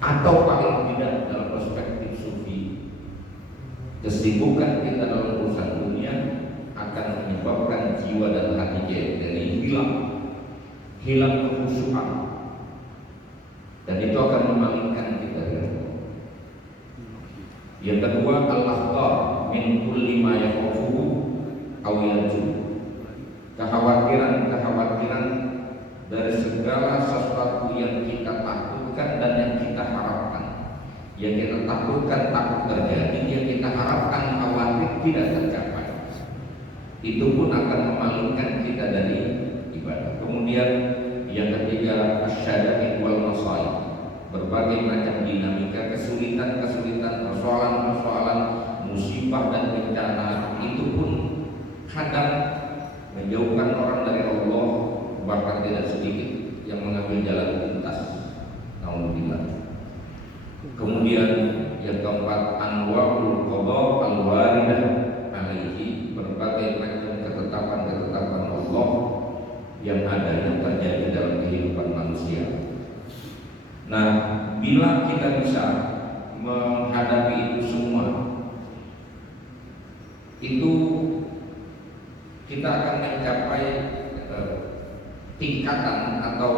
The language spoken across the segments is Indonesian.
Atau paling tidak dalam perspektif sufi, kesibukan kita dalam urusan dunia akan menyebabkan jiwa dan hati kita dari hilang kekhusyuan, dan itu akan memalingkan kita dari Allah. Yang kedua, al-akhtar min kulli ma yakhafuhu aw yarju, kekhawatiran dari segala sesuatu yang kita takutkan dan yang kita harapkan. Yang kita takutkan takut terjadi, yang kita harapkan khawatir tidak tercapai. Itu pun akan memalingkan kita dari ibadah. Kemudian yang ketiga, asyada'id wal masaib, berbagai macam dinamika, kesulitan, persoalan, musibah dan bencana itu pun kadang menjauhkan orang dari Allah, bahkan tidak sedikit yang mengambil jalan pintas. Alhamdulillah. Kemudian yang keempat, anwa'ul qada al-waridah alaihi, berbagai macam ketetapan Allah yang ada, yang terjadi dalam kehidupan manusia. Nah, bila kita bisa menghadapi itu semua, itu kita akan mencapai tingkatan atau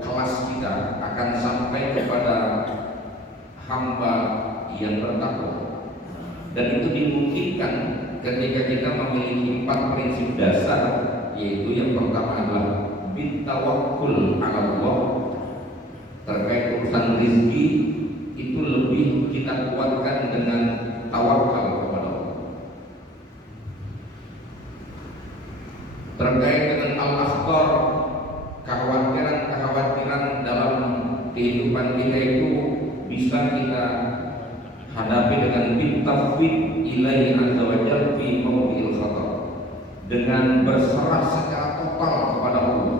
kelas kita akan sampai kepada hamba yang bertakwa. Dan itu dimungkinkan ketika kita memiliki 4 prinsip dasar, yaitu yang pertama adalah bitawakkul ala Allah. Terkait urusan rezeki itu lebih kita kuatkan dengan tawakal kepada Allah. Terkait dengan al-akhtar, kekhawatiran dalam kehidupan kita itu bisa kita hadapi dengan bitafwid ilaihi azza wa jalla fi mawdi'il khatar, dengan berserah secara total kepada Allah,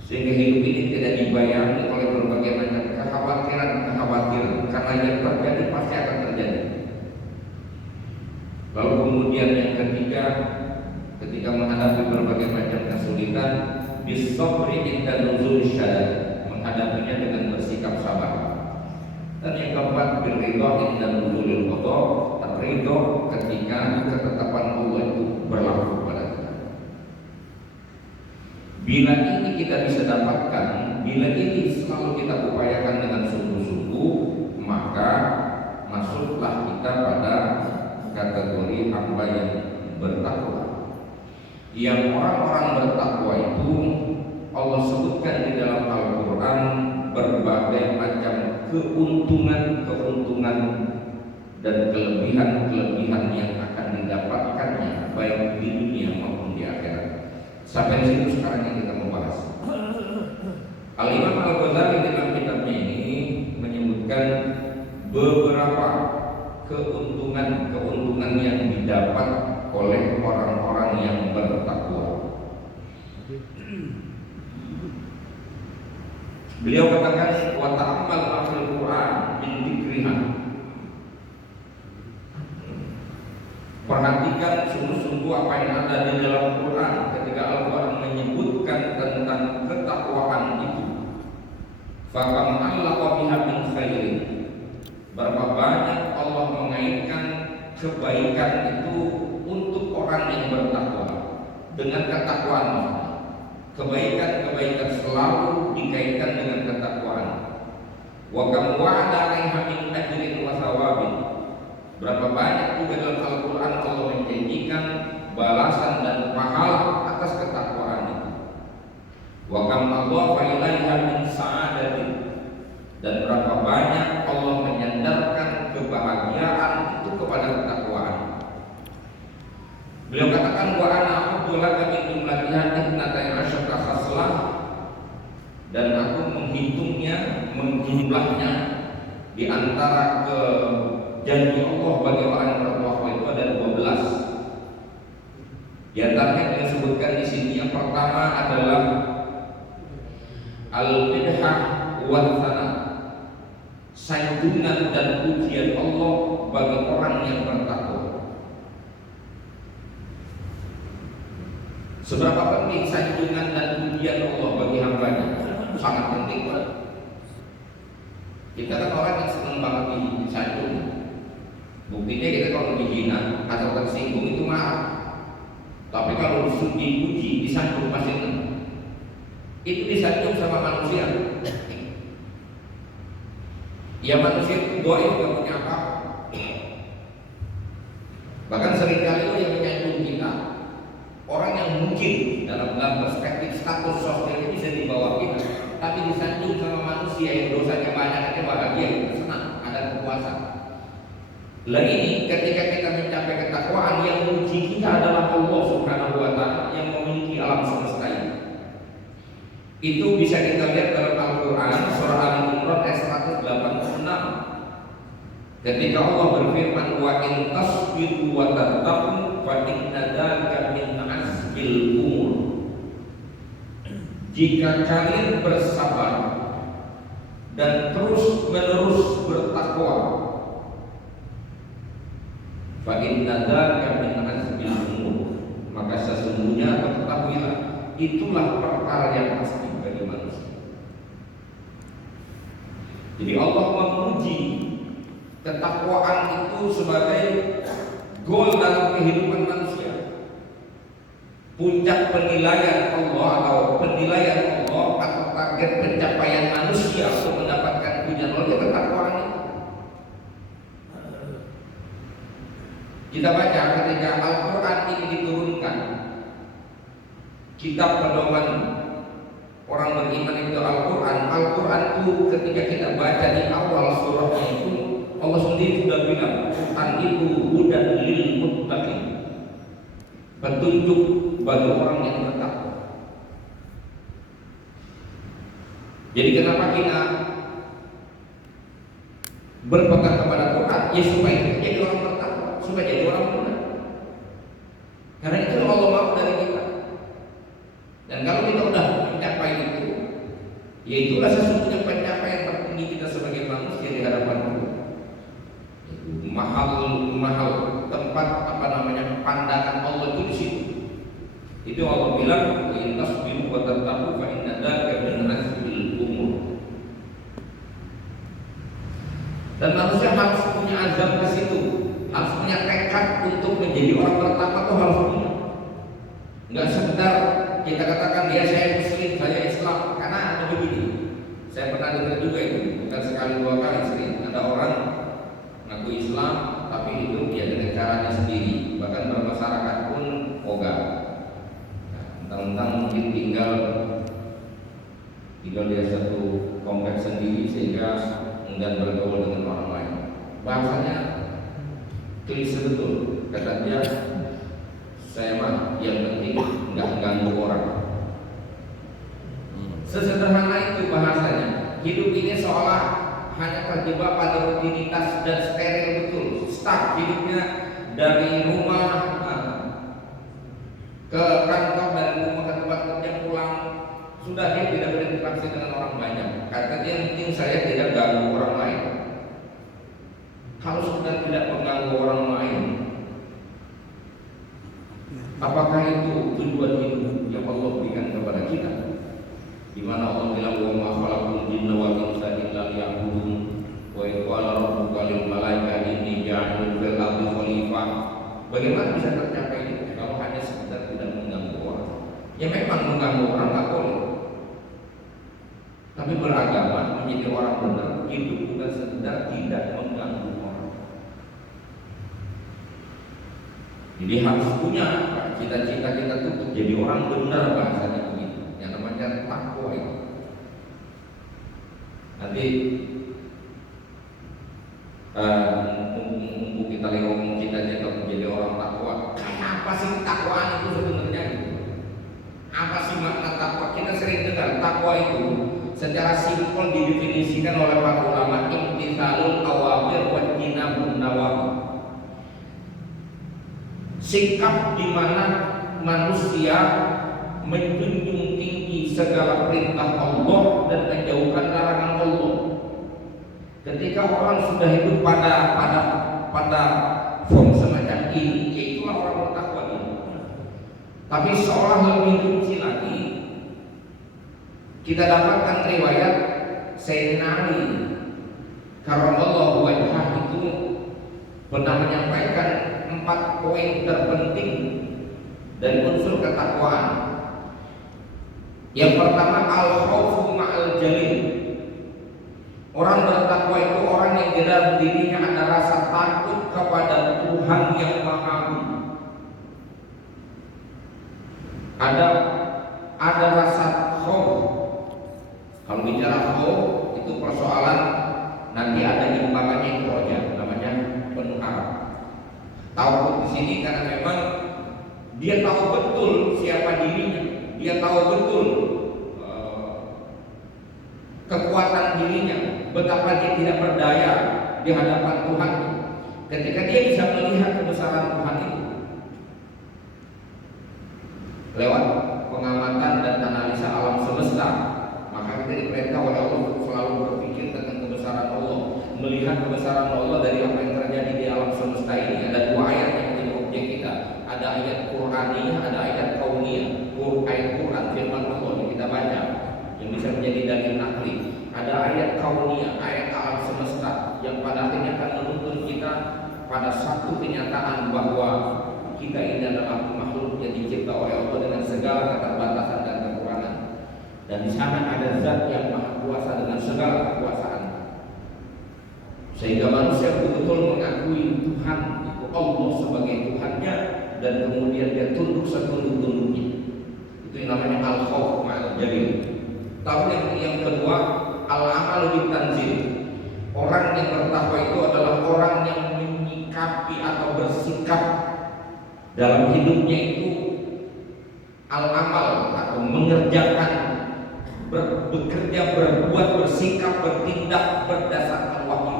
sehingga hidup ini tidak dibayangi oleh berbagai macam kekhawatiran, karena yang terjadi pasti akan terjadi. Lalu kemudian yang ketiga, ketika menghadapi berbagai macam kesulitan, bisabri inda nuzul syadad, menghadapinya dengan bersikap sabar. Dan yang keempat, birridha inda nuzulil qada, ridha ketika ketetapan Allah itu berlaku pada kita. Bila ini kita bisa dapatkan, bila ini selalu kita upayakan dengan sungguh-sungguh, maka masuklah kita pada kategori hamba yang bertakwa. Yang orang-orang bertakwa itu Allah sebutkan di dalam Al-Quran berbagai macam keuntungan dan kelebihan yang akan didapatkannya baik di dunia maupun di akhirat. Sampai di situ sekarang yang kita membahas. Al-Imam Al-Ghazali dalam kitabnya ini menyebutkan beberapa keuntungan yang didapat oleh orang-orang yang bertakwa. Beliau katakan, wa ta'ammal ma'al Qur'an min dzikriha. Perhatikan sungguh-sungguh apa yang ada di dalam Quran ketika Al-Quran menyebutkan tentang ketakwaan itu. Fakam allaqa biha min khairin. Berapa banyak Allah mengaitkan kebaikan itu untuk orang yang bertakwa dengan ketakwaan. Kebaikan selalu dikaitkan dengan ketakwaan. Wa kam wa'ada 'alaiha min ajrin wa thawabin. Berapa banyak juga dalam Al-Quran Allah menjanjikan balasan dan pahala atas ketakwaan itu. Wa kam adhafa ilaiha min sa'adatin. Dan berapa banyak Allah menyandarkan kebahagiaan itu kepada ketakwaan. Beliau katakan, wa ana aqulu laka min jumlatiha ithnatay asyara khaslah, dan aku menjumlahnya di antara janji Allah bagi orang yang bertakwa itu ada 12. Di antaranya yang disebutkan di sini yang pertama adalah al-midhah wa tsana, sanjungan dan pujian Allah bagi orang yang bertakwa. Seberapa penting sanjungan dan pujian Allah bagi hambanya? Sangat penting. Kita kan orang yang senang banget disanjung. Buktinya kita kalau dihina atau tersinggung itu marah. Tapi kalau dipuji, disanjung pasti senang. Itu disanjung sama manusia. Ya manusia itu doa itu gak punya apa. Bahkan seringkali yang menyanjung kita orang yang mungkin dalam perspektif status sosial itu bisa dibawa kita, tapi disanjung sama manusia yang dosanya banyak aja bahagia, senang, ada kepuasan. Lah ini ketika kita mencapai ketakwaan, yang menguji kita adalah Allah Subhanahu wa Ta'ala yang memiliki alam semesta ini. Itu bisa kita lihat dalam Al-Quran surah Al-Imran ayat 186. Ketika Allah berfirman, wa in tasbiru wa tattaqu fa inna dzalika min azmil umur. Jika kalian bersabar dan terus menerus bertakwa, fa inna dzalika min azmil umur, maka sesungguhnya ketahuilah itulah perkara yang pasti bagi manusia. Jadi Allah memuji ketakwaan itu sebagai goal dalam kehidupan manusia. Puncak penilaian Allah atau penilaian Allah atau target pencapaian manusia untuk mendapatkan pujian Allah itu ketakwaan itu. Kita baca ketika Al-Quran ini diturunkan, kitab pedoman orang beriman itu Al-Quran. Al-Quran itu ketika kita baca di awal surahnya itu, Allah sendiri sudah bilang, Quran itu hudan lil muttaqin, petunjuk bagi orang yang bertakwa. Jadi kenapa kita berpegang kepada Quran? Ya supaya kita jadi orang bertakwa, supaya jadi orang benar. Karena itu Allah mau dari kita. Dan kalau kita sudah mencapai itu, ya itulah sesungguhnya pencapaian tertinggi kita sebagai manusia di hadapan Allah. Mahal tempat pandangan Allah itu di situ. Itu Allah bilang, "Innas bil wa tattaqu fa inna dzalika min azmil umur." Dan manusia harus punya azam ke situ, harus punya tekad untuk menjadi orang pertama tuh harus punya. Enggak sekedar kita katakan dia saya Muslim, saya Islam, karena ada begini. Saya pernah dengar juga itu, bukan sekali dua kali sering ada orang ngaku Islam tapi hidup ya dengan caranya sendiri, bahkan bermasyarakat pun ogah. Tentang mungkin tinggal di satu kompleks sendiri sehingga enggan bergaul dengan orang lain. Bahasanya klise betul, kata dia, saya mah yang penting nggak ganggu orang. Sesederhana itu bahasanya. Hidup ini seolah hanya terjebak pada rutinitas dan steril betul. Stuck hidupnya dari rumah ke kantor, dari rumah ke tempat kerja, pulang sudah dia tidak berinteraksi dengan orang banyak. Kata dia penting saya tidak ganggu orang lain. Kalau sudah tidak mengganggu orang lain, apakah itu tujuan hidup yang Allah berikan kepada kita? Di mana Allah bilang wa ma khalaqul jinna wal insa illa liya'budun wa qala rabbuka lil malaikati inni ja'ilun fil ardi khalifah. Bagaimana bisa tercapai itu kalau hanya sekedar tidak mengganggu orang? Ya memang mengganggu orang tak boleh. Tapi beragama menjadi orang benar, hidup bukan sekedar tidak mengganggu orang. Jadi harus punya cita-cita kita tuh untuk jadi orang benar, bahasanya begitu. Yang namanya takwa itu. Nanti mumpung kita lagi ngomong cita-cita untuk jadi orang takwa, apa sih takwaan itu sebenarnya? Apa sih makna takwa? Kita sering dengar takwa itu secara simpel didefinisikan oleh para ulama, imtithalul awamir wa jinabun nawahi. Sikap di mana manusia menjunjung tinggi segala perintah Allah dan menjauhkan larangan Allah. Ketika orang sudah hidup pada form semacam ini, yaitulah orang bertakwa ini. Tapi seolah lebih rinci lagi, kita dapatkan riwayat Sayyidina Ali Karamallahu wajhah itu pernah menyampaikan 4 poin terpenting dari unsur ketakwaan. Yang pertama, al-khaufu ma'al jalil. Orang bertakwa itu orang yang di dalam dirinya ada rasa takut kepada Tuhan yang Maha Agung. Ada rasa khauf. Kalau bicara khauf itu persoalan nanti ada imbangannya itu aja, namanya penuh harap. Takut di sini karena memang dia tahu betul siapa dirinya, dia tahu betul kekuatan dirinya, betapa dia tidak berdaya di hadapan Tuhan. Ketika dia bisa melihat kebesaran Tuhan itu lewat pengamatan dan analisa alam semesta, maka kita diperintah oleh Allah selalu berpikir tentang kebesaran Allah, melihat kebesaran Allah dari apa yang terjadi di alam semesta ini. Ada 2 ayat yang menjadi objek kita. Ada ayat Qur'aniyah, ada ayat kauniyah. Ayat Quran firman Allah yang kita baca yang bisa menjadi dalil nakli. Ada ayat kauniyah, ayat alam semesta yang pada akhirnya akan menuntun kita pada satu kenyataan bahwa kita ini adalah makhluk yang dicipta oleh Allah dengan segala keterbatasan dan kekurangan. Dan di sana ada zat yang maha kuasa dengan segala kekuasaan. Sehingga manusia betul-betul mengakui Tuhan itu Allah sebagai Tuhannya, dan kemudian dia tunduk setunduk-tunduknya. Itu yang namanya al-khauf ma'al jalil. Tapi yang kedua, al-amal bil tanzil. Orang yang bertakwa itu adalah orang yang menyikapi atau bersikap dalam hidupnya itu al-amal atau mengerjakan, bekerja, berbuat, bersikap, bertindak berdasarkan wahyu.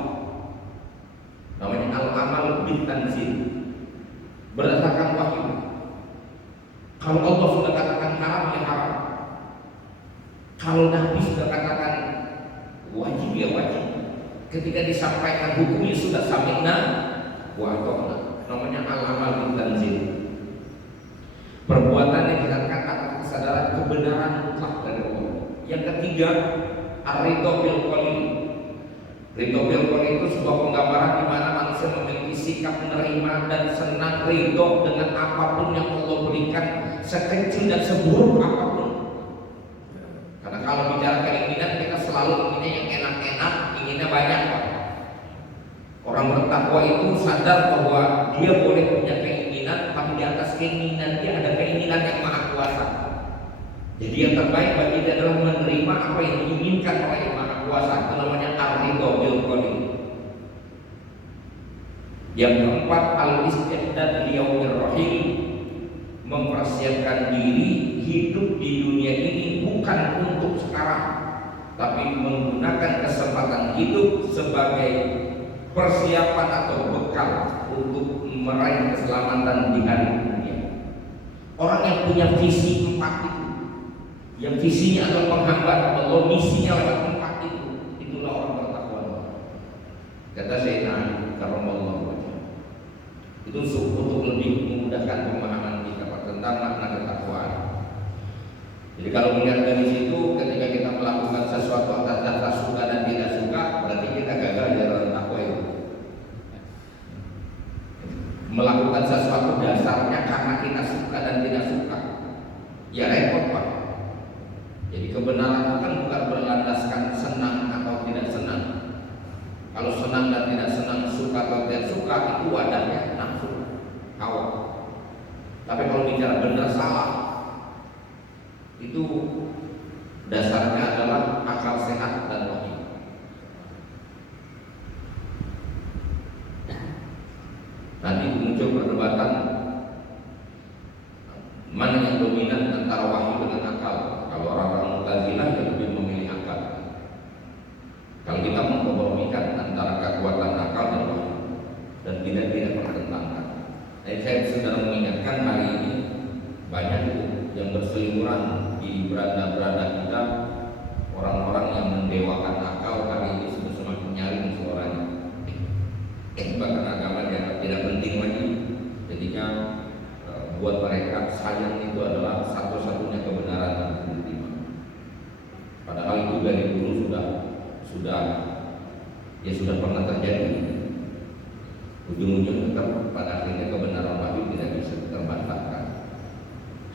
Namanya al-amal bil tanzil, berdasarkan wahyu. Kalau Allah sudah katakan haram, ya haram. Kalau Nabi sudah katakan wajib, ya wajib. Ketika disampaikan hukumnya sudah sami'na wa ata'na. Namanya al-amal bil tanzil. Perbuatan yang dilakukan atas kesadaran kebenaran mutlak dari Allah. Yang ketiga, ar-ridho bil qalil. Ridho bil qalil itu sebuah penggambaran di mana manusia memiliki sikap menerima dan senang ridho dengan apapun yang Allah berikan, sekecil dan seburuk apapun. Karena kalau bicara keinginan, kita selalu inginnya yang enak-enak, inginnya banyak. Orang bertakwa itu sadar bahwa dia boleh punya keinginan, tapi di atas keinginan dia ada keinginan yang maha kuasa. Jadi yang terbaik bagi dia adalah menerima apa yang diinginkan oleh yang maha kuasa. Itu namanya ar-ridho bil qalil. Yang keempat, al-isti'dad li yaumir rahim. Mempersiapkan diri hidup di dunia ini bukan untuk sekarang, tapi menggunakan kesempatan hidup sebagai persiapan atau bekal untuk meraih keselamatan di hari kemudian. Orang yang punya visi 4 itu, yang visinya adalah menghambat Allah, misinya lewat 4 itu, itulah orang bertakwa. Kata Sayyidina Ali karamallahu wajhah. Itu untuk lebih memudahkan pemahaman kita tentang makna ketakwaan. Jadi kalau melihat dari situ, ketika kita melakukan sesuatu atas dasar suka dan tidak suka, berarti kita gagal di dalam takwa itu. Melakukan sesuatu dasarnya karena kita suka dan tidak suka, ya repot Pak. Jadi kebenaran itu kan bukan berlandaskan senang atau tidak senang. Kalau senang dan tidak senang, suka atau tidak suka, itu wadahnya nafsu, hawa. Tapi kalau bicara benar salah, itu dasarnya adalah akal sehat dan wahyu. Nanti muncul perdebatan mana yang dominan antara wahyu dengan akal. Kalau orang-orang Mu'tazilah yang lebih memilih akal. Kalau kita mengkompromikan antara kekuatan akal dan wahyu dan tidak pertentangan. Jadi saya sedang mengingatkan hari ini banyak yang berseliweran di beranda-beranda kita, orang-orang yang mendewakan akal hari ini sudah semakin nyaring suaranya. Bahkan agama dianggap tidak penting lagi. Jadinya buat mereka sayang itu adalah satu-satunya kebenaran yang diterima. Padahal itu dari dulu sudah Ya sudah pernah terjadi. Ujung-ujung tetap pada akhirnya kebenaran wahyu tidak bisa terbantahkan.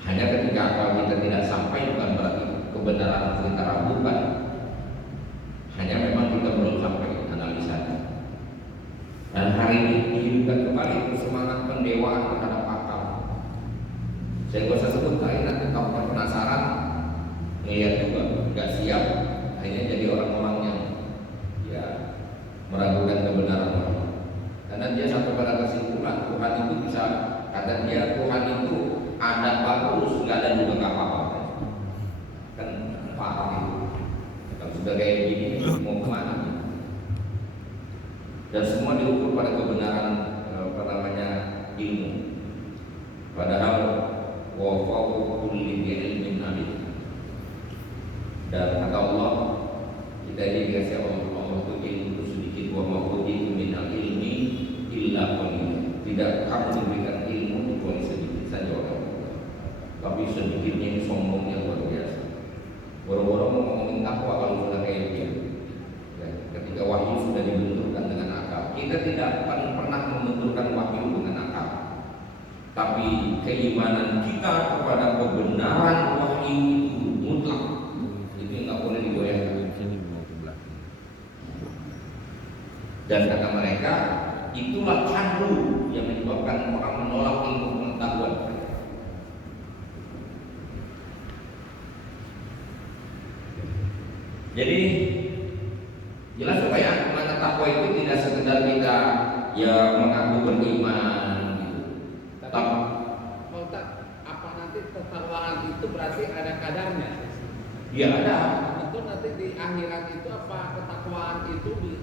Hanya ketika akal kita tidak sampai bukan berarti kebenaran kita ragukan. Hanya memang kita belum sampai analisanya. Dan hari ini dihidupkan kembali semangat pendewaan terhadap akal. Saya nggak usah sebut lain, nanti kalau penasaran melihat juga nggak siap, akhirnya jadi orang-orang yang ya meragukan kebenaran wahyu. Karena dia sampai pada kesimpulan Tuhan itu bisa, kata dia Tuhan itu ada bagus, nggak ada juga nggak apa-apa. Kan paham itu. Kalau sudah kayak gini mau kemana? Dan semua diukur pada kebenaran ilmu. Padahal wafau kulli ilmin alim. Dan kata Allah, kita ini dikasih Allah itu ilmu sedikit, wa ma utitu min ilmi illa qalil. Tidak kamu diberikan ilmu kecuali sedikit saja orang. Tapi sedikitnya ini sombongnya luar biasa. Boro-boro mau ngomongin takwa kalau sudah kayak gitu. Ya, ketika wahyu sudah dibenturkan dengan akal, kita tidak akan pernah membenturkan wahyu dengan akal. Tapi keimanan kita kepada kebenaran wahyu itu mutlak. Itu nggak boleh digoyahkan. Dan kata mereka, itulah candu yang menyebabkan orang menolak ilmu pengetahuan. Jadi jelas supaya mana takwa itu tidak sekedar kita ya mengaku beriman gitu. Tapi apa nanti ketakwaan itu berarti ada kadarnya? Ya ada. Itu nanti di akhirat itu apa ketakwaan itu di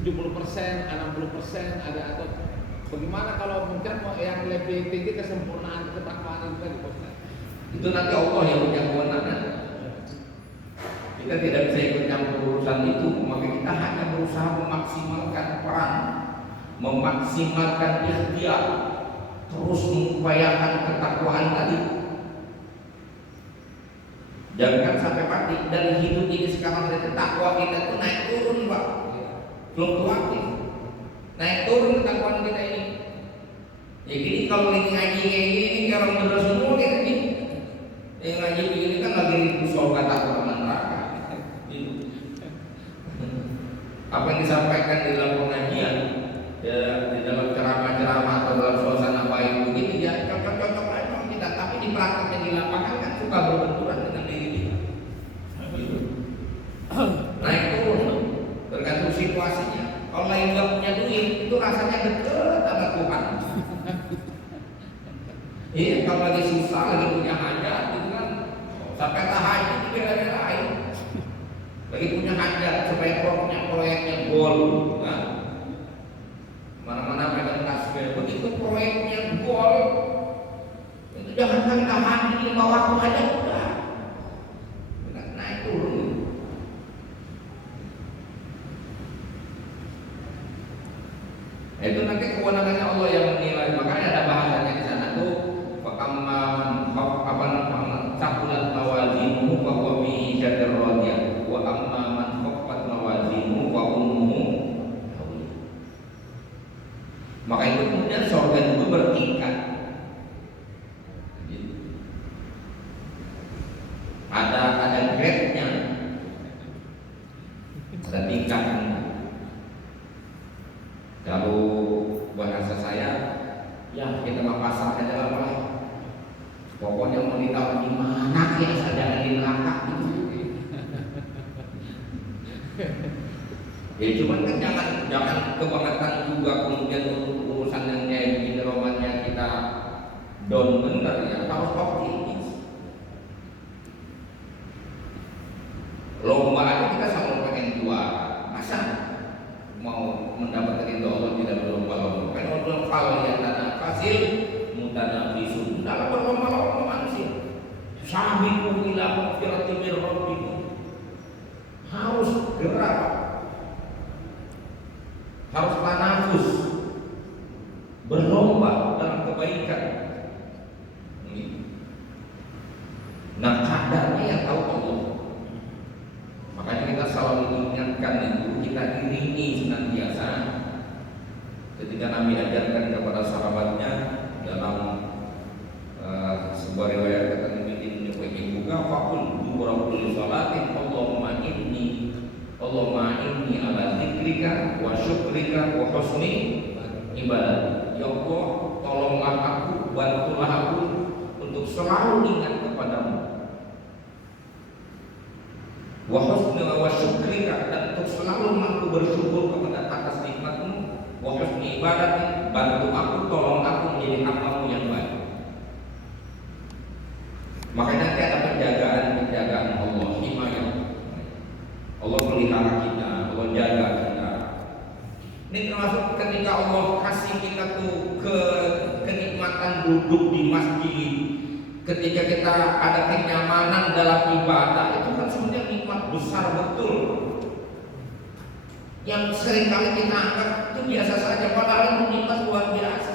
70%, 60% ada atau bagaimana kalau mungkin yang lebih tinggi kesempurnaan ketakwaan itu tadi Ustaz? Itu nanti Allah yang punya kewenangan. Kita tidak bisa ikut campur urusan itu, maka kita hanya berusaha memaksimalkan peran, memaksimalkan ikhtiar, terus mengupayakan ketakwaan tadi. Jangan sampai mati dari hidup ini sekarang dari takwa kita itu naik turun Pak, fluktuatif, naik turun ketakwaan kita ini. Ya gini kalau lagi ngaji kayak gini orang bener semua kayak gini. Yang ngaji begini kan lagi ribu surga takwa neraka. Apa yang disampaikan di dalam pengajian, ya, di dalam ceramah-ceramah atau dalam suasana baik begini ya cocok-cocok aja kita, tapi di prakteknya di lapangan kan suka berbenturan dengan diri kita. Gitu. Naik turun, tergantung situasinya. Kalau lagi nggak punya duit, itu rasanya deket sama Tuhan. Iya, kalau lagi susah, lagi punya hajat, gitu kan, sampai tahajud dibela-belain. Lagi punya hajat supaya proyeknya gol, nah, mana-mana pegang tasbih. Begitu proyeknya gol, itu jangan tahan di bawah aja udah, naik turun. Nah, itu nanti kewenangannya Allah yang menilai. Makanya ada bahasanya di sana tuh, apa namanya, sakulat mawazinuhu wa huwa fi syadr radiyah wa amma man khaffat mawazinuhu wa ummuhu. Maka itu kemudian surga itu bertingkat. Ada grade-nya, ada tingkatnya. Kalau bahasa saya, ya kita mah pasrah aja lah. Pokoknya mau ditaruh di mana ya saja di neraka gitu. Ya cuman kan jangan kebangetan juga kemudian untuk urusan yang kayak begini romannya kita down bener ya, harus optimis. Lomba aja kita sama pengen juara, masa mau mendapat ridho Allah tidak berlomba-lomba? Kan Allah kalau yang tanah fasil mutanafisun dalam berlomba-lomba manusia. Sabiqu ila maghfiratin min rabbikum. Harus gerak, harus tanafus, berlomba dalam kebaikan. Nah kadarnya yang tahu Allah. Makanya kita selalu mengingatkan itu, kita ini ketika Nabi ajarkan kepada sahabatnya dalam sebuah riwayat kata Nabi ini buka fakul dua kulli salatin Allahumma inni ala dzikrika wa syukrika wa husni ibadah. Ya Allah, tolonglah aku, bantulah aku untuk selalu ingat kepadamu, wa husni wa syukrika, dan untuk selalu mampu bersyukur kepada atas nikmatmu, wa husni ibadah, bantu aku, tolong aku menjadi hambamu yang baik. Makanya nanti ada penjagaan Allah, himayah. Allah pelihara kita, Allah jaga kita. Ini termasuk ketika Allah kasih kita tuh kenikmatan duduk di masjid, ketika kita ada kenyamanan dalam ibadah, itu kan sebenarnya nikmat besar betul. Yang seringkali kita anggap itu biasa saja, padahal itu nikmat luar biasa.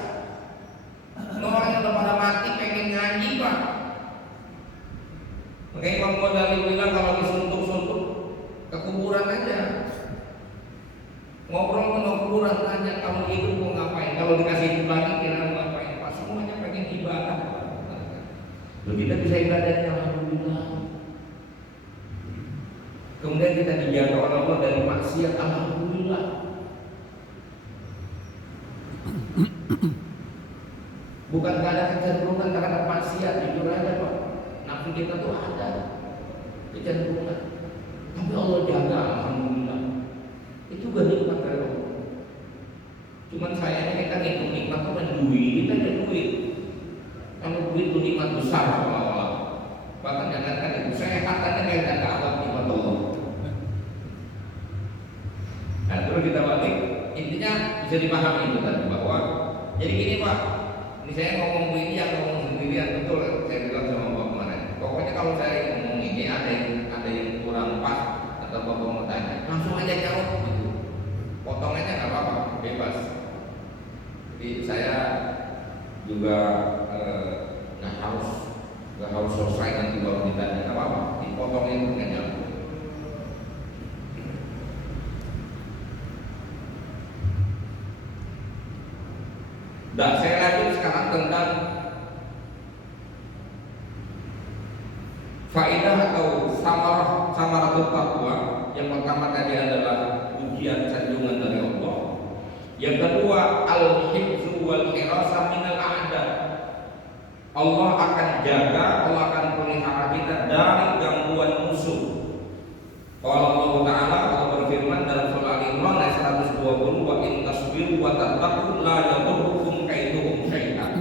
Orang yang udah pada mati pengen ngaji Pak. Makanya Imam Ghazali bilang kalau disuntuk-suntuk ke kuburan aja, ngobrol ke kuburan, tanya kalau hidup mau ngapain, kalau dikasih hidup lagi kira mau ngapain. Pas semuanya pengen ibadah. Loh, kita bisa ibadahnya alhamdulillah. Kemudian kita dijaga oleh Allah dari maksiat, alhamdulillah. Bukan gak ada kecenderungan terhadap maksiat, jujur aja Pak. Nafsu kita tuh ada kecenderungan, tapi Allah jaga, alhamdulillah. Itu juga nikmat dari Allah. Cuman sayangnya kita ngitung nikmat itu kan duit, kita ada duit. Kalau duit itu nikmat besar Allah. Bahkan jangankan itu, sehat aja kayak gak dapat nikmat Allah. Nah terus kita balik, intinya bisa dipahami itu tadi bahwa jadi gini Pak, ini saya ngomong begini yang ngomong sendirian, betul saya bilang sama Bapak kemarin. Pokoknya kalau saya ngomong ini ada yang kurang pas atau Bapak mau tanya, langsung aja jawab gitu. Potong aja nggak apa-apa, bebas. Jadi saya juga nggak harus selesai nanti baru ditanya, nggak apa-apa. Dipotongin dengan jawab. Dan saya lanjut sekarang tentang faedah atau samaratul taqwa. Yang pertama tadi adalah ujian sanjungan dari Allah. Yang kedua al-hifzu wal hirasa minal a'da. Allah akan jaga, Allah akan pelihara kita dari gangguan musuh. Kalau Allah Ta'ala, Allah berfirman dalam surah Al-Imran ayat 120, wa in tasbiru wa tattaqu la yadurrukum kaiduhum syai'an.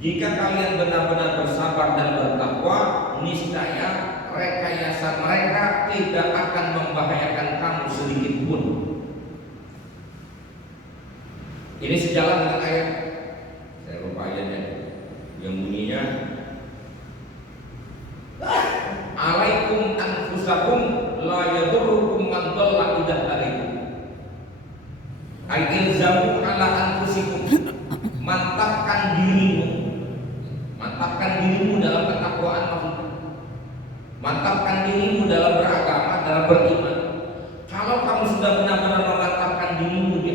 Jika kalian benar-benar bersabar dan bertakwa, niscaya rekayasa mereka tidak akan membahayakan kamu sedikit pun. Ini sejalan dengan ayat, saya lupa ayatnya, yang bunyinya alaikum anfusakum la yadurrukum man dhalla idza hadaytum. Ai ilzamu ala anfusikum, mantapkan dirimu dalam ketakwaan, maksudnya mantapkan dirimu dalam beragama, dalam beriman. Kalau kamu sudah benar-benar memantapkan dirimu di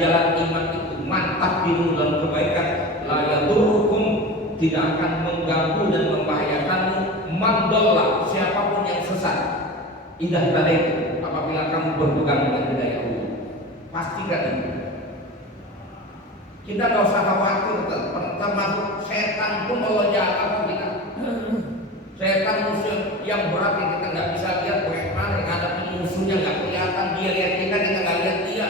jalan iman itu, mantap dirimu dalam kebaikan, la yadurrukum, tidak akan mengganggu dan membahayakanmu, man dhalla, siapapun yang sesat, idza hadaytum, apabila kamu berpegang dengan hidayah Allah. Pastikan itu. Kita nggak usah khawatir, termasuk setan pun Allah jaga kita. Setan musuh yang berat yang kita nggak bisa lihat, bagaimana menghadapi musuhnya nggak kelihatan, dia lihat kita nggak lihat dia.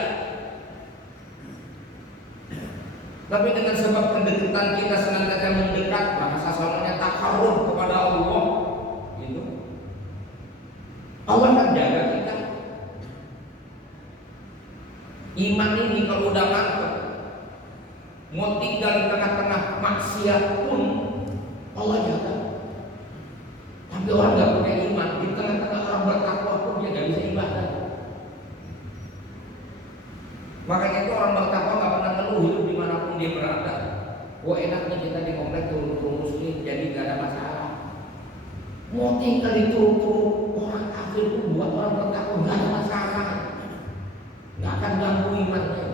Tapi dengan sebab kedekatan kita senantiasa mendekat, bahasa soalnya takarrub kepada Allah, gitu. Allah akan jaga kita. Iman ini kalau udah mantap, mau tinggal di tengah-tengah maksiat pun Allah jaga. Tapi orang nggak punya iman, di tengah-tengah orang bertakwa pun dia nggak bisa ibadah. Makanya itu orang bertakwa nggak pernah ngeluh hidup dimanapun dia berada. Wah enaknya kita di komplek turun muslim, jadi nggak ada masalah. Mau tinggal di turun orang kafir pun buat orang bertakwa nggak ada masalah, nggak akan ganggu imannya.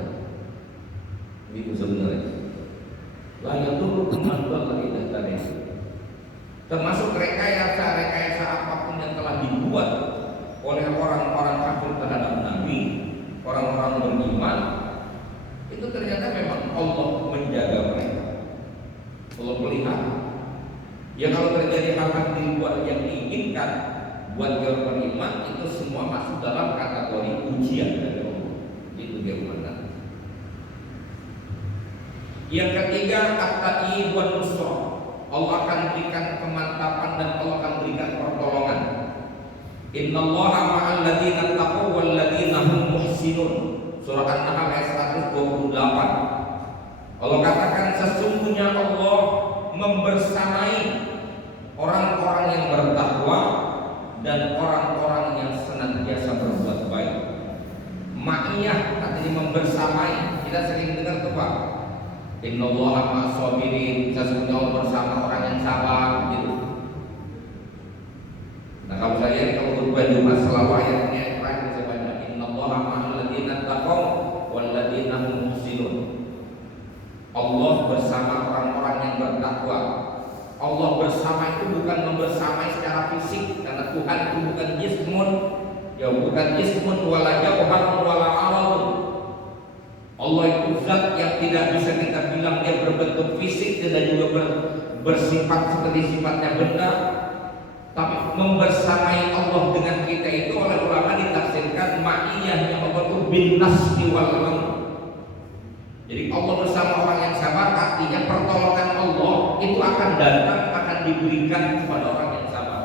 terjadi hal-hal di luar yang diinginkan buat dia beriman, itu semua masuk dalam kategori ujian dari Allah. Itu dia mana. Yang ketiga, at-ta'id wa nusrah. Allah akan berikan kemantapan dan Allah akan berikan pertolongan. Innallaha ma'al ladzina taqaw wal ladzina hum muhsinun. Surah An-Nahl ayat 128. Allah katakan sesungguhnya Allah membersamai orang-orang yang bertakwa dan orang-orang yang senantiasa berbuat baik. Ma'iyah artinya membersamai. Kita sering dengar tuh Pak. Innallaha ma'as sabirin, sesungguhnya Allah bersama orang yang sabar gitu. Nah kalau saya kalau berubah cuma selalu ayatnya yang terakhir saya baca Innallaha ma'al ladzina taqaw wal ladzina hum muhsinun. Allah bersama orang-orang yang bertakwa. Allah bersama itu bukan membersamai secara fisik, karena Tuhan itu bukan jismun, ya bukan jismun wala jawharun wala aradun. Allah itu zat yang tidak bisa kita bilang dia berbentuk fisik dan juga bersifat seperti sifatnya benda. Tapi membersamai Allah dengan kita itu oleh ulama ditafsirkan ma'iyahnya Allah itu bin nasri wal amr. Jadi Allah bersama orang yang sabar artinya pertolongan Allah itu akan datang, akan diberikan kepada orang yang sabar.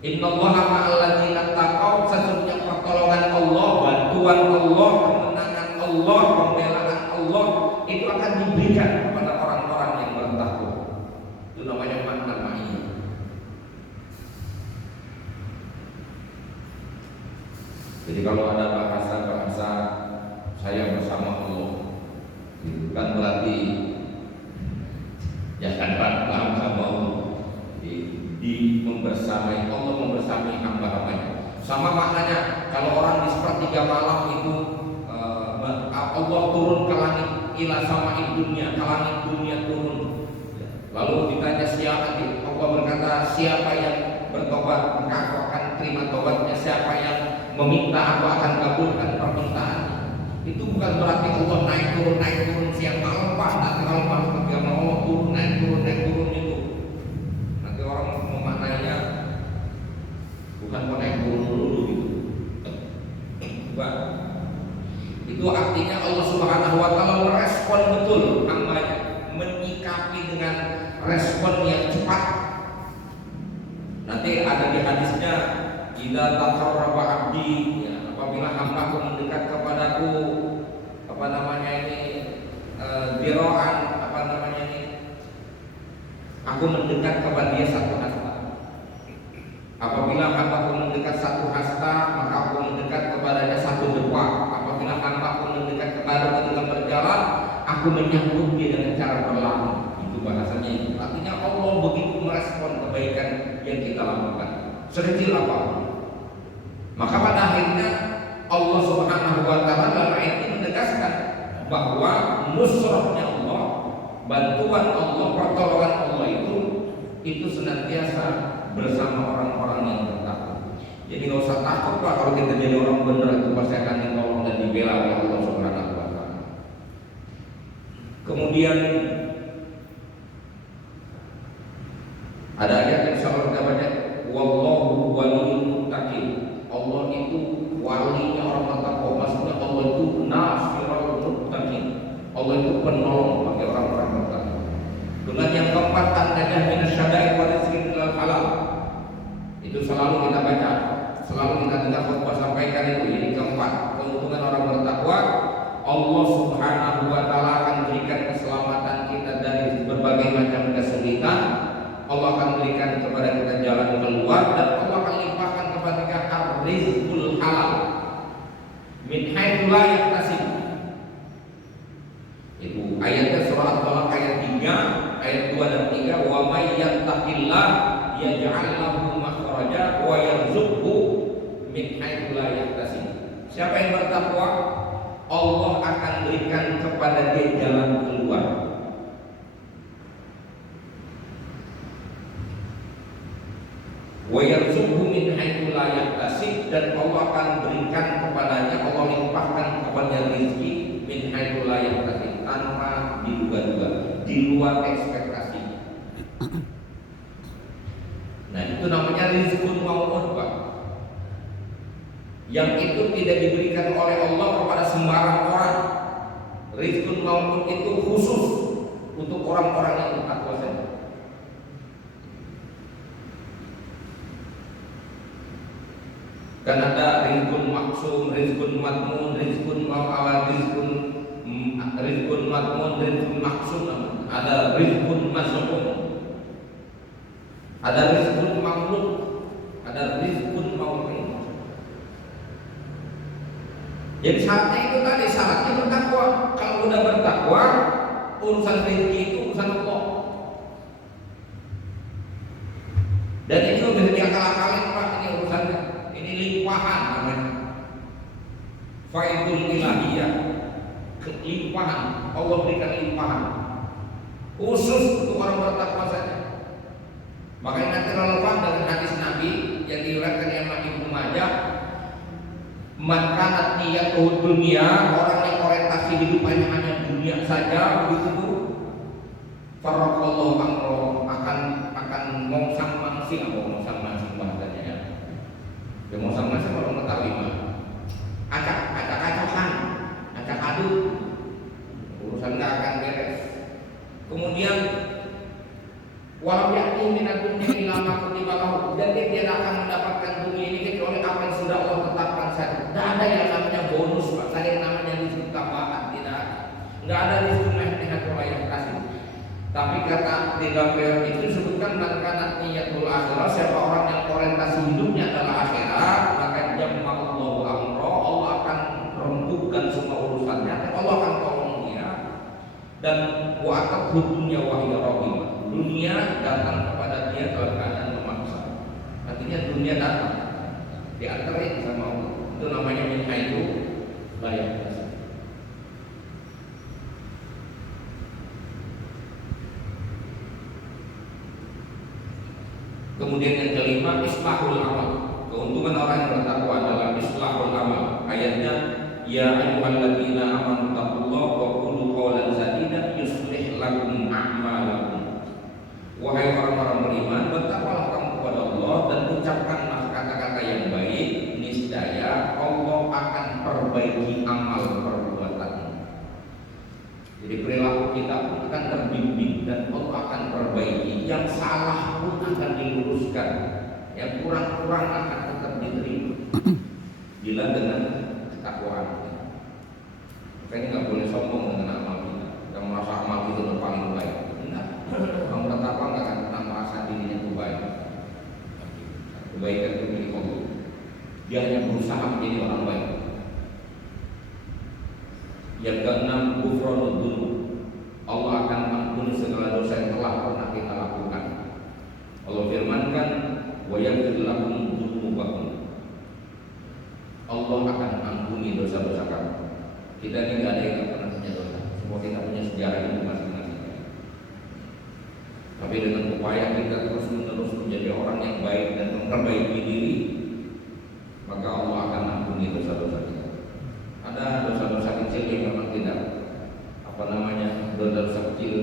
Innallaha ma'al ladzina taqaw, sesungguhnya pertolongan Allah, bantuan Allah, kemenangan Allah, pembelaan Allah itu akan diberikan kepada orang-orang yang bertakwa. Itu namanya makna ma'iyah. Jadi kalau ada bahasa saya bersama Allah, itu kan berarti jangan paham sama Allah. Di membersamai Allah, membersamai hamba-hambanya. Sama maknanya kalau orang di sepertiga malam itu Allah turun ke langit ila sama dunia, ke langit dunia turun. Lalu ditanya siapa? Allah berkata siapa yang bertobat maka aku akan terima tobatnya, siapa yang meminta aku akan kabulkan permintaan. Itu bukan berarti Allah naik turun siang malam Pak. Nanti kalau malam ketika Allah turun naik turun itu. Nanti orang memaknainya bukan naik turun dulu gitu. Bukan. Itu artinya Allah Subhanahu wa taala merespon betul hambanya, menyikapi dengan respon yang cepat. Nanti ada di hadisnya idza taqarraba 'abdi, ya, apabila hambaku mendekat kepadaku dira'an, aku mendekat kepada dia satu hasta. Apabila hambaku mendekat satu hasta, maka aku mendekat kepadanya satu depak. Apabila hambaku mendekat kepada ketika berjalan, aku menyambut dia dengan cara berlalu. Itu bahasanya. Artinya Allah begitu merespon kebaikan yang kita lakukan, sekecil apapun. Maka pada akhirnya Allah Subhanahu wa taala dalam ayat ini menegaskan bahwa nusrahnya Allah, bantuan Allah, pertolongan Allah itu senantiasa bersama orang-orang yang bertakwa. Jadi nggak usah takut Pak kalau kita jadi orang benar, itu pasti akan ditolong dan dibela oleh Allah Subhanahu wa taala. Kemudian ada ayat yang selalu kita baca, wallahu waliyul muttaqin. Allah itu walinya orang bertakwa, maksudnya Allah itu nasirul muttaqin. Allah itu penolong bagi orang-orang bertakwa. Dengan yang keempat, tandanya minasyada'i wa rizqin ilal halal. Itu selalu kita baca, selalu kita dengar khutbah sampaikan itu. Ini keempat, keuntungan orang bertakwa. Allah Subhanahu wa taala akan berikan keselamatan kita dari berbagai macam kesulitan. Allah akan berikan kepada kita jalan keluar, dan Allah akan limpahkan kepada kita ar-rizqul halal min haitsu la yahtasib. Itu ayatnya surah At-Talaq ayat 3, ayat 2 dan 3, wa may yattaqillah yaj'al lahu makhraja wa yarzuqhu min haitsu la yahtasib. Siapa yang bertakwa, Allah akan berikan kepada dia jalan keluar. Wa yarzuqhu min haitsu la yahtasib, dan Allah akan berikan kepadanya, Allah limpahkan kepadanya rezeki min haitsu la yahtasib, tanpa diduga-duga, di luar ekspektasi. Itu namanya rizqun mau'ud, Pak. Yang itu tidak diberikan oleh Allah kepada sembarang orang. Rizqun mau'ud itu khusus untuk orang-orang yang bertakwa saja. Dan ada rizqun maksum, rizqun matmun, rizqun ma'awad, rizqun matmun, rizqun maksum, ada rizqun mazmum, ada rizqun mamluk, ada rizqun mau'ud. Jadi syaratnya itu tadi, syaratnya bertakwa. Kalau udah bertakwa, urusan rezeki itu urusan Allah. Dan ini udah diakal-akalin, Pak, ini urusannya. Ini limpahan namanya. Faidul ilahiyah, limpahan. Allah berikan limpahan khusus untuk orang bertakwa saja. Makanya nanti relevan dengan hadis Nabi yang diriwayatkan Imam Ibnu Majah. Man kanat niyatuhu dunia, orang yang orientasi hidupannya hanya dunia saja, begitu faraqallahu amro, akan mongsang mangsing atau mongsang mangsing bahasanya ya. Ya mongsang mangsing kalau mengetahui mah acak-acakan, acak aduk, urusan nggak akan beres. Kemudian walau ya'ti minad dunya ila ma kutiba lahu, dan dia tidak akan mendapatkan dunia ini kecuali apa yang sudah Allah tetapkan saja. Tidak ada yang namanya bonus, Pak. Ada yang namanya rezeki tambahan, tidak. Tidak ada rezeki naik kalau yang kasih. Tapi kata di dalam itu disebutkan mankanat niyatul akhirah, siapa orang yang orientasi hidupnya adalah akhirat, maka jama'allahu amro, Allah akan rembukan semua urusannya, dan Allah akan tolong dia. Dan wa'atat dunya wahya rahimah, dunia datang kepada dia dalam keadaan memaksa. Artinya dunia datang diantarin sama Allah. Itu namanya minha itu layak biasa. Kemudian yang kelima, islahul amal. Keuntungan orang yang bertakwa adalah islahul amal. Ayatnya, ya ayyuhalladzina amanu taqullaha wa qulu qawlan sadida yuslih lakum a'malakum. Wahai orang-orang beriman, bertakwalah kamu kepada Allah dan ucapkanlah kata-kata yang baik, niscaya Allah akan perbaiki amal perbuatanmu. Jadi perilaku kita pun akan terbimbing dan Allah akan perbaiki. Yang salah pun akan diluruskan, yang kurang-kurang akan tetap diterima bila dengan ketakwaan. Makanya nggak boleh sombong dengan amal kita. Kita merasa amal kita itu paling baik. Enggak. Orang bertakwa nggak akan pernah merasa dirinya itu baik. Kebaikan itu milik Allah. Dia hanya berusaha menjadi orang baik. Yang keenam, ghufranul dzunub. Allah akan mengampuni segala dosa yang telah pernah kita lakukan. Allah firmankan, wa yaghfir lakum dzunubakum. Allah akan ampuni dosa-dosa kamu. Kita ini nggak ada yang pernah punya dosa. Semua kita punya sejarah hidup masing-masing. Tapi dengan upaya kita terus-menerus menjadi orang yang baik dan memperbaiki diri, maka Allah akan ampuni dosa-dosa kita. Ada dosa-dosa kecil yang memang tidak dosa-dosa kecil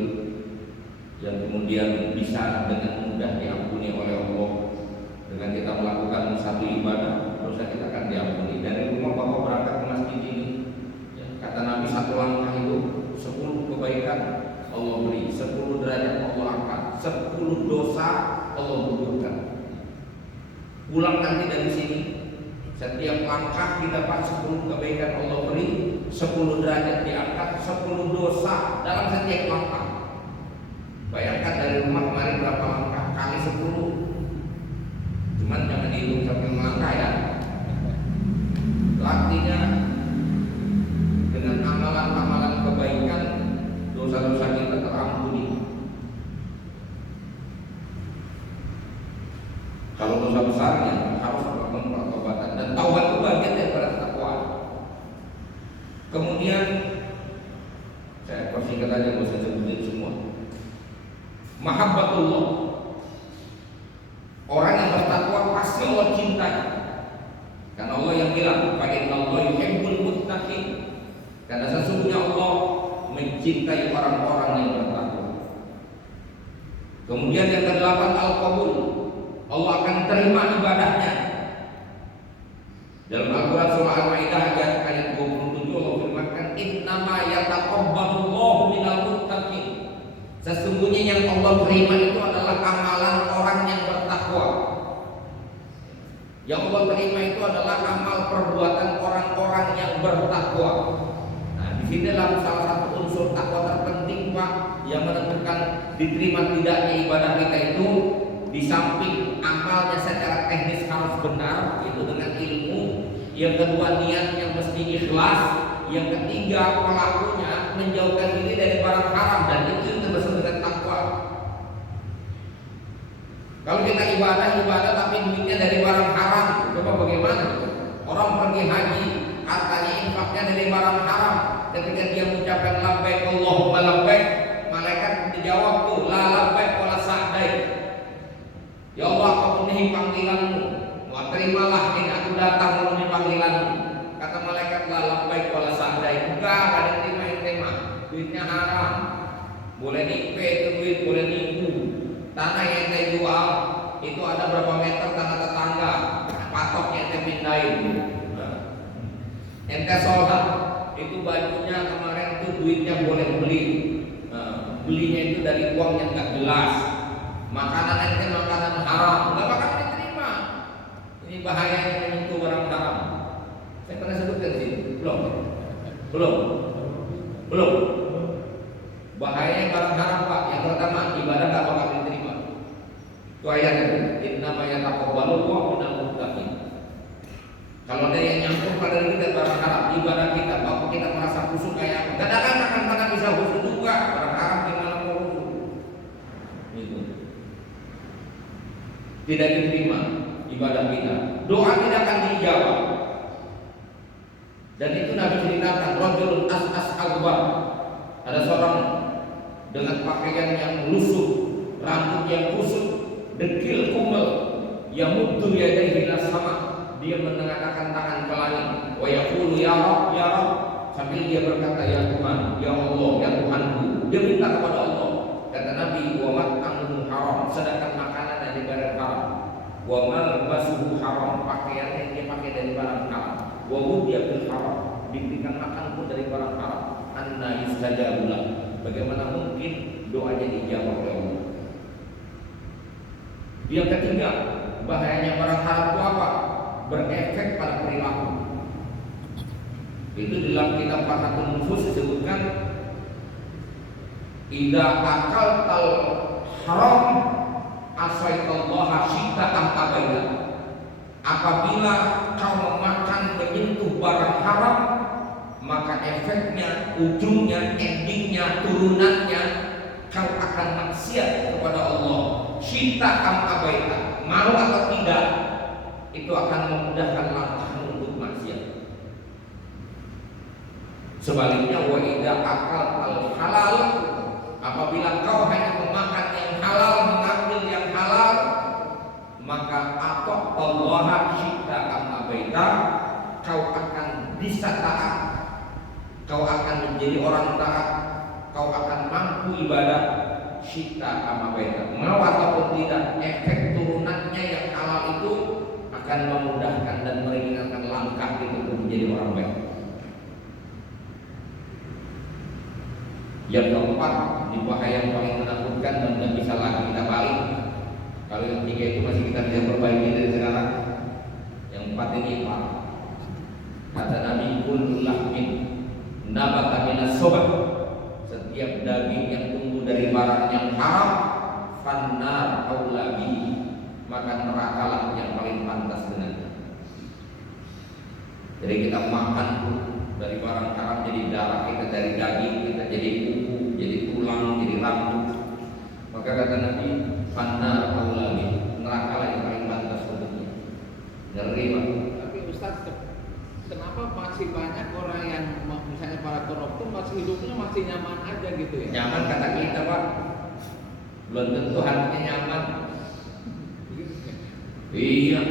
yang kemudian bisa dengan mudah diampuni oleh Allah. Dengan kita melakukan satu ibadah, dosa kita akan diampuni. Dari rumah bapak berangkat ke masjid ini, kata Nabi, satu langkah itu 10 kebaikan Allah beri, 10 derajat Allah angkat, 10 dosa Allah gugurkan. Pulang nanti dari sini, setiap langkah kita dapat 10 kebaikan Allah beri, 10 derajat diangkat, 10 dosa dalam setiap langkah. Bayangkan dari rumah kemarin berapa langkah, kali 10. Cuman jangan dihitung sampai melangkah ya. Artinya dengan amalan-amalan kebaikan, dosa-dosa kita terampuni. Kalau dosa besarnya harus melakukan pertobatan, dan taubat itu bagian daripada ketakwaan. Kemudian saya persingkat aja, nggak usah sebutin semua. Mahabbatullah, orang yang bertakwa pasti Allah cintai. Karena Allah yang bilang, fa innallaha yuhibbul muttaqin. Karena sesungguhnya Allah mencintai orang-orang yang bertakwa. Kemudian yang ke-8, al-qabul. Allah akan terima ibadahnya. Dalam Al-Quran surah Al-Maidah ayat 27 Allah firmankan, innama yataqabbalullahu minal muttaqin. Sesungguhnya yang Allah terima itu adalah amalan orang yang bertakwa. Yang Allah terima itu adalah amal perbuatan orang-orang yang bertakwa. Nah, di sini dalam salah satu unsur takwa terpenting, Pak, yang menentukan diterima tidaknya ibadah kita itu, di samping amalnya secara teknis harus benar, itu dengan ilmu. Yang kedua, niatnya mesti ikhlas. Yang ketiga, pelakunya menjauhkan diri dari barang haram, dan itu termasuk dengan takwa. Kalau kita ibadah tapi duitnya dari barang haram, coba bagaimana? Orang pergi haji, hartanya infaknya dari barang haram. Ketika dia mengucapkan labbaik Allahumma labbaik, malaikat dijawab tuh la labbaik wala sa'daik. Ya Allah, kau penuhi panggilanmu, terimalah ini aku datang memenuhi panggilanmu. Kata malaikat la labbaik wala sa'daik. Enggak ada yang terima, duitnya haram. Boleh nipe itu duit, boleh nipu. Tanah yang ente jual itu ada berapa meter tanah tetangga, patoknya ente pindahin. Ente sholat itu bajunya kemarin itu duitnya boleh beli, belinya itu dari uang yang nggak jelas. Makanan ente makanan haram, nggak bakal diterima. Ini bahayanya menyentuh barang haram. Saya pernah sebutkan di sini, belum. Bahayanya barang haram, Pak. Yang pertama, ibadah nggak bakal diterima. Itu ayatnya, innama yataqabbalullahu minal muttaqin. Kalau ada yang nyampur pada diri kita barang haram, ibadah kita, bapak kita merasa khusyuk kayak apa? Kadang-kadang akan mana bisa khusyuk juga, barang haram gimana mau khusyuk? Itu tidak diterima ibadah kita, doa tidak akan dijawab. Dan itu Nabi ceritakan, rajulun as'as aghbar. Ada seorang dengan pakaian yang lusuh, rambut yang kusut, dekil kumel, yamuddu yadayhi ila sama. Dia menengadahkan tangan ke langit, wa yaqulu ya Rabb, sambil dia berkata ya Tuhan, ya Allah, ya Tuhanku. Dia minta kepada Allah. Kata Nabi, wa mat'amuhu haram, sedangkan makanan dari barang haram. Wa malbasuhu haram, pakaian yang dia pakai dari barang haram. Wa ghudhiya bil haram, diberikan makan pun dari barang haram. Anna yustajabu lah. Bagaimana mungkin doanya dijawab oleh Allah? Yang ketiga, bahayanya barang haram itu apa? Berefek pada perilaku. Itu dalam kitab Fathul Nufus disebutkan, idza akaltal haram asaitallaha syi'ta am abaida. Apabila kau memakan menyentuh barang haram, maka efeknya, ujungnya, endingnya, turunannya kau akan maksiat kepada Allah. Syi'ta am abaida, mau atau tidak, itu akan memudahkan langkahmu untuk maksiat. Sebaliknya, wa idza akal al halal, apabila kau hanya memakan yang halal, mengambil yang halal, maka atok Allah syi'ta am abaida, kau akan bisa taat, kau akan menjadi orang taat, kau akan mampu ibadah. Syi'ta am abaida, mau ataupun tidak, efek turunannya yang halal itu akan memudahkan dan meringankan langkah kita untuk menjadi orang baik. Yang keempat, di bahaya yang paling menakutkan dan tidak bisa lagi kita balik. Kalau yang tiga itu masih kita bisa perbaiki dari sekarang. Yang empat ini Pak, kata Nabi, kullu lahmin nabata minas sobat, setiap daging yang tumbuh dari barang yang haram, fannar aula bihi, maka nerakalah yang paling pantas dengannya. Jadi kita makan dari barang haram, jadi darah kita, dari daging kita jadi kuku, jadi tulang, jadi rambut. Maka kata Nabi, fannar aula bihi, nerakalah yang paling pantas untuknya. Ngeri Pak. Tapi Ustaz, kenapa masih banyak orang yang misalnya para koruptor masih hidupnya masih nyaman aja gitu ya? Nyaman kata kita Pak, belum tentu hatinya nyaman. Iya,